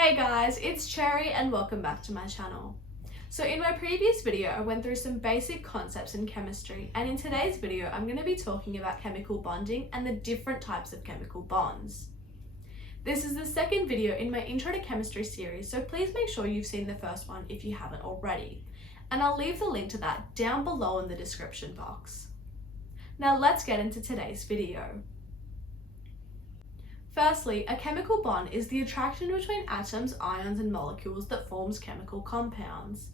Hey guys, it's Cherry and welcome back to my channel. So in my previous video, I went through some basic concepts in chemistry, and in today's video, I'm going to be talking about chemical bonding and the different types of chemical bonds. This is the second video in my Intro to Chemistry series, so please make sure you've seen the first one if you haven't already. And I'll leave the link to that down below in the description box. Now let's get into today's video. Firstly, a chemical bond is the attraction between atoms, ions, and molecules that forms chemical compounds.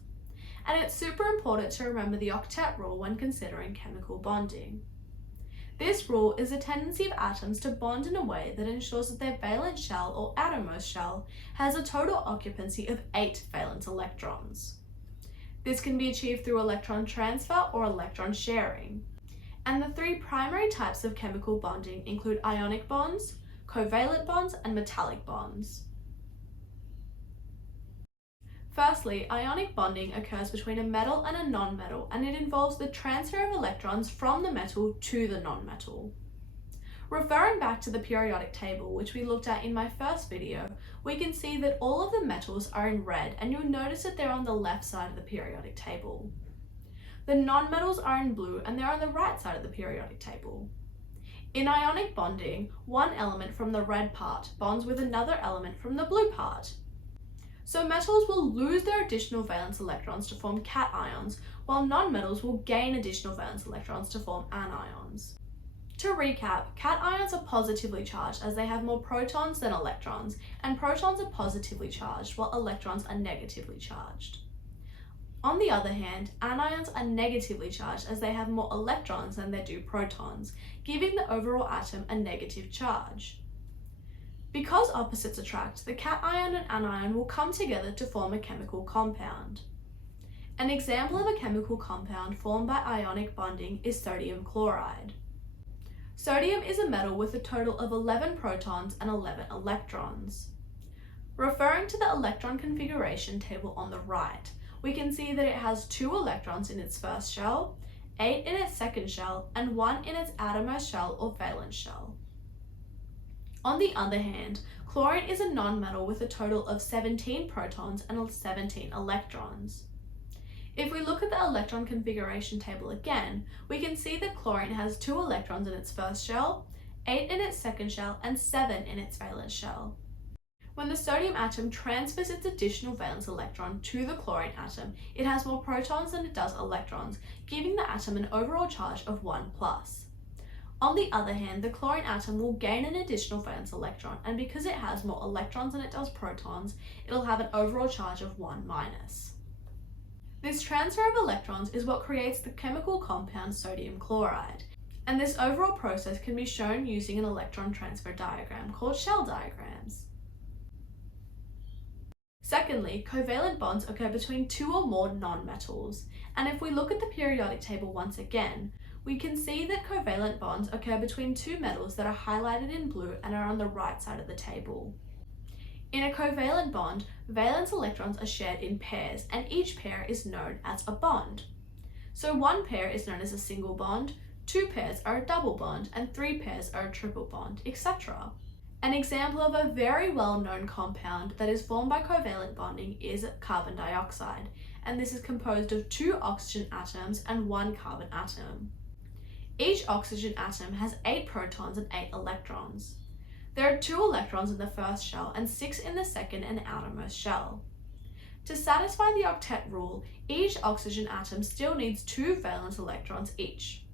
And it's super important to remember the octet rule when considering chemical bonding. This rule is a tendency of atoms to bond in a way that ensures that their valence shell or outermost shell has a total occupancy of 8 valence electrons. This can be achieved through electron transfer or electron sharing. And the three primary types of chemical bonding include ionic bonds, covalent bonds, and metallic bonds. Firstly, ionic bonding occurs between a metal and a non-metal, and it involves the transfer of electrons from the metal to the non-metal. Referring back to the periodic table, which we looked at in my first video, we can see that all of the metals are in red, and you'll notice that they're on the left side of the periodic table. The non-metals are in blue, and they're on the right side of the periodic table. In ionic bonding, one element from the red part bonds with another element from the blue part. So metals will lose their additional valence electrons to form cations, while nonmetals will gain additional valence electrons to form anions. To recap, cations are positively charged as they have more protons than electrons, and protons are positively charged while electrons are negatively charged. On the other hand, anions are negatively charged as they have more electrons than they do protons, giving the overall atom a negative charge. Because opposites attract, the cation and anion will come together to form a chemical compound. An example of a chemical compound formed by ionic bonding is sodium chloride. Sodium is a metal with a total of 11 protons and 11 electrons. Referring to the electron configuration table on the right, we can see that it has 2 electrons in its first shell, 8 in its second shell, and 1 in its outermost shell or valence shell. On the other hand, chlorine is a nonmetal with a total of 17 protons and 17 electrons. If we look at the electron configuration table again, we can see that chlorine has 2 electrons in its first shell, 8 in its second shell, and 7 in its valence shell. When the sodium atom transfers its additional valence electron to the chlorine atom, it has more protons than it does electrons, giving the atom an overall charge of 1+. On the other hand, the chlorine atom will gain an additional valence electron, and because it has more electrons than it does protons, it'll have an overall charge of 1-. This transfer of electrons is what creates the chemical compound sodium chloride, and this overall process can be shown using an electron transfer diagram called shell diagrams. Secondly, covalent bonds occur between 2 or more nonmetals, and if we look at the periodic table once again, we can see that covalent bonds occur between 2 metals that are highlighted in blue and are on the right side of the table. In a covalent bond, valence electrons are shared in pairs, and each pair is known as a bond. So one pair is known as a single bond, 2 pairs are a double bond, and 3 pairs are a triple bond, etc. An example of a very well-known compound that is formed by covalent bonding is carbon dioxide, and this is composed of 2 oxygen atoms and 1 carbon atom. Each oxygen atom has 8 protons and 8 electrons. There are 2 electrons in the first shell and 6 in the second and outermost shell. To satisfy the octet rule, each oxygen atom still needs 2 valence electrons each.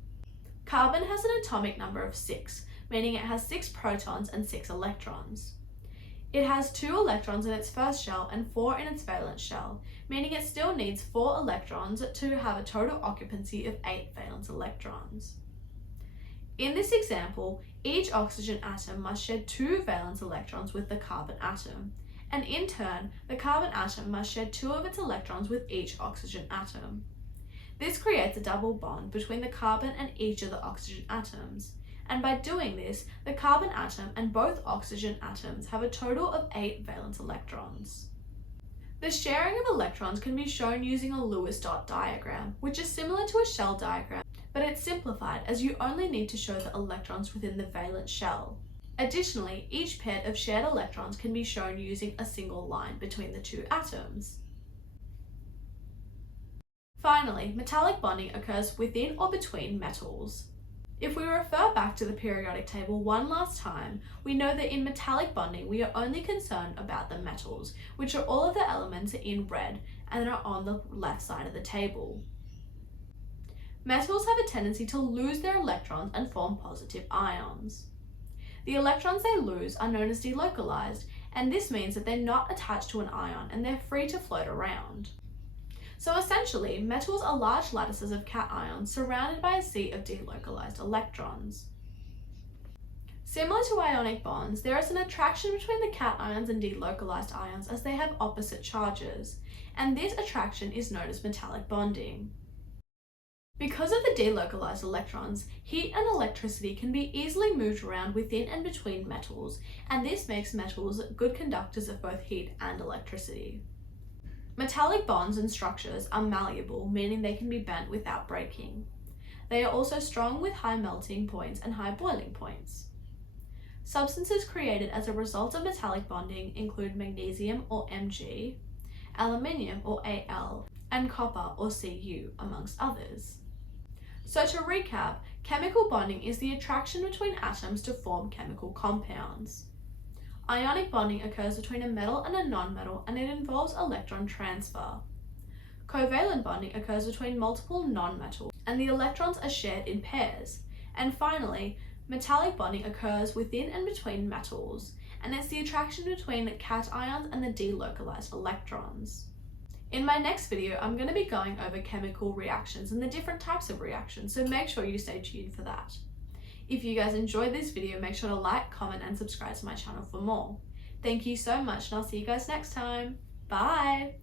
Carbon has an atomic number of 6, meaning it has 6 protons and 6 electrons. It has 2 electrons in its first shell and 4 in its valence shell, meaning it still needs 4 electrons to have a total occupancy of 8 valence electrons. In this example, each oxygen atom must share 2 valence electrons with the carbon atom, and in turn, the carbon atom must share 2 of its electrons with each oxygen atom. This creates a double bond between the carbon and each of the oxygen atoms, and by doing this, the carbon atom and both oxygen atoms have a total of 8 valence electrons. The sharing of electrons can be shown using a Lewis dot diagram, which is similar to a shell diagram, but it's simplified as you only need to show the electrons within the valence shell. Additionally, each pair of shared electrons can be shown using a single line between the two atoms. Finally, metallic bonding occurs within or between metals. If we refer back to the periodic table one last time, we know that in metallic bonding we are only concerned about the metals, which are all of the elements in red and are on the left side of the table. Metals have a tendency to lose their electrons and form positive ions. The electrons they lose are known as delocalized, and this means that they're not attached to an ion and they're free to float around. So essentially, metals are large lattices of cations surrounded by a sea of delocalized electrons. Similar to ionic bonds, there is an attraction between the cations and delocalized ions as they have opposite charges, and this attraction is known as metallic bonding. Because of the delocalized electrons, heat and electricity can be easily moved around within and between metals, and this makes metals good conductors of both heat and electricity. Metallic bonds and structures are malleable, meaning they can be bent without breaking. They are also strong with high melting points and high boiling points. Substances created as a result of metallic bonding include magnesium or Mg, aluminium or Al, and copper or Cu, amongst others. So to recap, chemical bonding is the attraction between atoms to form chemical compounds. Ionic bonding occurs between a metal and a nonmetal, and it involves electron transfer. Covalent bonding occurs between multiple nonmetals, and the electrons are shared in pairs. And finally, metallic bonding occurs within and between metals, and it's the attraction between cations and the delocalized electrons. In my next video, I'm going to be going over chemical reactions and the different types of reactions, so make sure you stay tuned for that. If you guys enjoyed this video, make sure to like, comment, and subscribe to my channel for more. Thank you so much, and I'll see you guys next time. Bye!